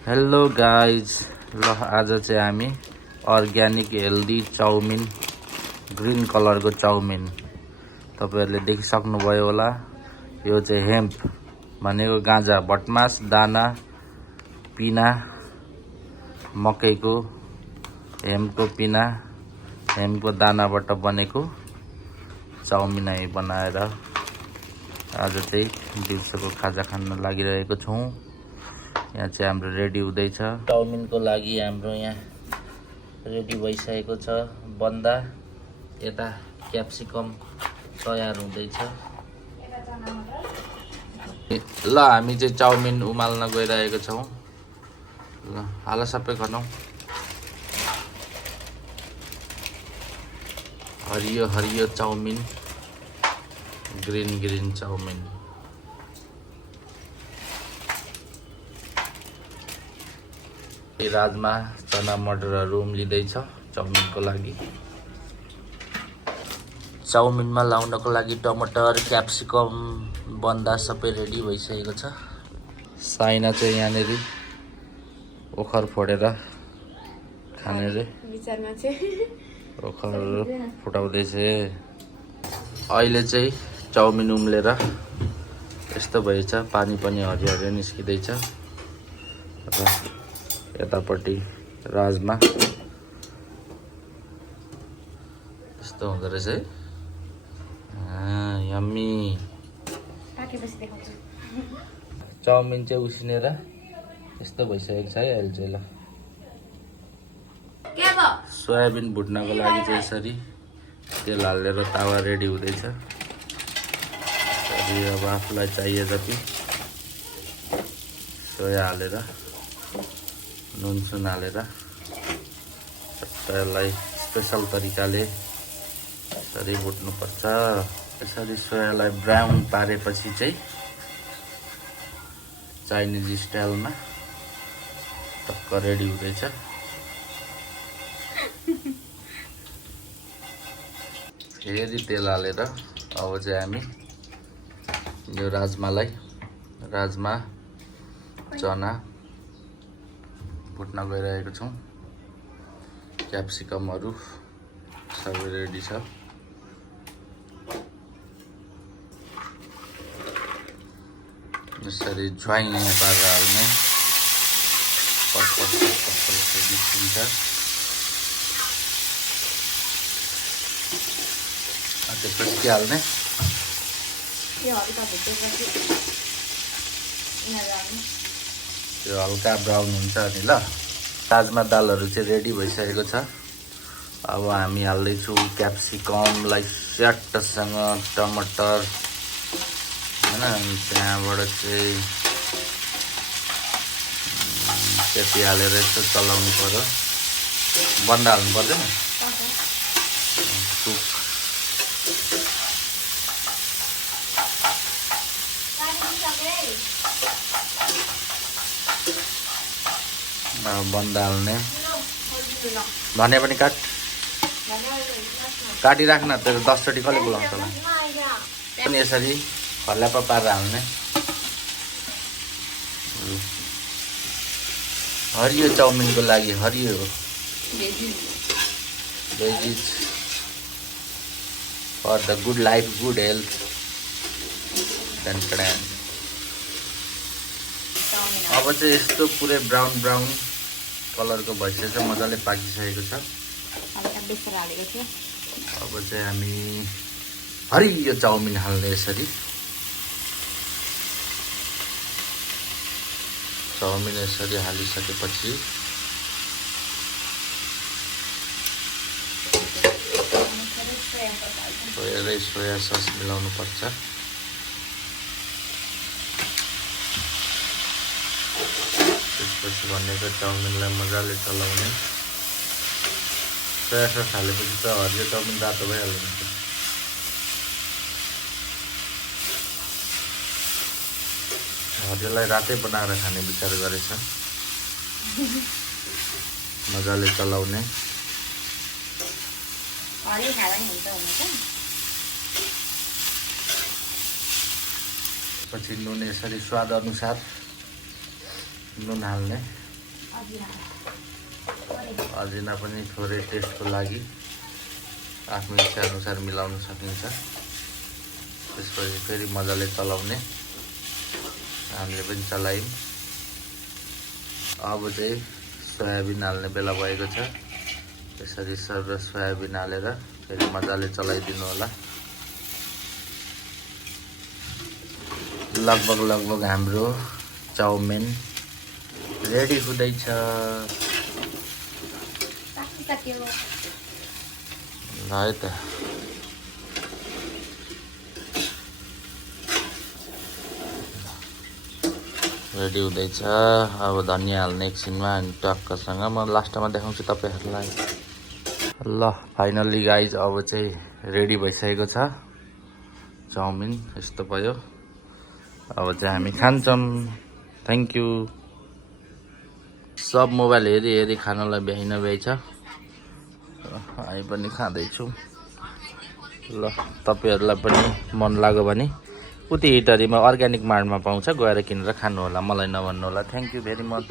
Hello guys, ल आज चाहिँ हामी अर्ग्यानिक हेल्दी चाउमिन, ग्रीन कलरको चाउमिन तपाईहरुले देखिसक्नुभयो होला। यो चाहिँ हेम्प भनेको गाँजा, भटमास, दाना, पिना, मकैको, हेम्पको पिना, हेम्पको दानाबाट बनेको चाउमिन हामी बनाएर आज चाहिँ दिउँसोको खाजा खान लागिरहेको छौं। यहाँ चाहिँ हाम्रो रेडी हुँदैछ। चाउमिनको लागि हाम्रो यहाँ रेडी भइसकेको छ। बन्दा यता क्याप्सिकम तयार हुँदैछ। ल हामी चाहिँ चाउमिन उमाल्न गइरहेको छौं। ल हाल सबै खनौ। हरियो हरियो चाउमिन, ग्रीन चाउमिन। राजमा, चना, मटरहरु उम्लिँदैछ चाउमिनको लागि। चाउमिनमा लाउनको लागि टमाटर, क्याप्सिकम, बन्दा सबै रेडी भइसकेको छ। साइना चाहिँ यहाँनेरि ओखर फोडेर खाने रे। विचारमा चाहिँ ओखर फुटाउँदैछ। अहिले चाहिँ चाउमिन उम्लेर यस्तो भएछ। पानी पनि हरियो हरियो निस्किँदैछ। यतापट्टि राजमा यस्तो हुँदो रहेछ है। यम्मी। चाउमिन चाहिँ उसिनेर यस्तो भइसकेको छ है अहिले चाहिँ। ल सोयाबिन भुट्नको लागि चाहिँ यसरी तेल हालेर तावा रेडी हुँदैछ। अब आफूलाई चाहिए जति सोया हालेर नुन हालेर यसलाई स्पेशल तरिकाले यसरी भुट्नुपर्छ। यसरी सोयालाई ब्राउन पारेपछि चाहिँ चाइनिज स्टाइलमा टक्क रेडी हुँदैछ। फेरि तेल हालेर अब चाहिँ हामी यो राजमा, चना भुट्न गइरहेको छौं। क्याप्सिकमहरु सबै रेडी छ। यसरी ज्वाइँ पारेर हाल्ने। पटपट निस्किन्छ। त्यसपछि के हाल्ने? त्यो हल्का ब्राउन हुन्छ नि। ल राजमा दालहरु चाहिँ रेडी भइसकेको छ। अब हामी हाल्दैछौँ क्याप्सिकमलाई स्याट्टसँग, टमाटर हैन, त्यहाँबाट चाहिँ त्यति हालेर यसो चलाउनु पर्यो। बन्दा हाल्नु पर्दैन। बन्दा हाल्ने। धनिया पनि काटिराख्न। त्यो 10 चोटि कसले बोलाउँछ होला। पनि यसरी हल्लापा पारेर हाल्ने। हरियो चाउमिनको लागि हरियो veggies for the good life, good health. अब चाहिँ यस्तो पुरै ब्राउन कलरको भइसकेछ। मजाले पाकिसकेको छ। अब चाहिँ हामी हरियो चाउमिन हाल्ने। यसरी चाउमिन यसरी हालिसकेपछि थोरै सोया सस मिलाउनु पर्छ। त्यसपछि भनेको चाउमिनलाई मजाले चलाउने। सोया सस हालेपछि त हरियो चाउमिन रातो भइहाल्छ। हरियोलाई रातै बनाएर खाने विचार गरेछ। मजाले चलाउने। पछि नुन यसरी स्वाद अनुसार नुन हाल्ने। अजिना पनि थोरै टेस्टको लागि आफ्नो इच्छा अनुसार मिलाउन सकिन्छ। त्यसपछि फेरि मजाले चलाउने हामीले पनि चलायौँ। अब चाहिँ सोयाबिन हाल्ने बेला भएको छ। त्यसरी सब सोयाबिन हालेर फेरि मजाले चलाइदिनु होला। लगभग हाम्रो चाउमिन रेडी हुँदैछ। ल है त रेडी हुँदैछ। अब धनियाँ हाल्ने एकछिनमा अनि टक्कसँग म लास्टमा देखाउँछु तपाईँहरूलाई। ल फाइनल्ली गाइज अब चाहिँ रेडी भइसकेको छ चाउमिन। यस्तो भयो। अब चाहिँ हामी खान्छौँ। Thank you. सब मोबाइल हेरी खानलाई भ्याइ छ। हामी पनि खाँदैछौँ। ल तपाईँहरूलाई पनि मन लाग्यो भने उति हिटरीमा अर्ग्यानिक मार्टमा पाउँछ, गएर किनेर खानु होला। मलाई नभन्नु होला। Thank you very much.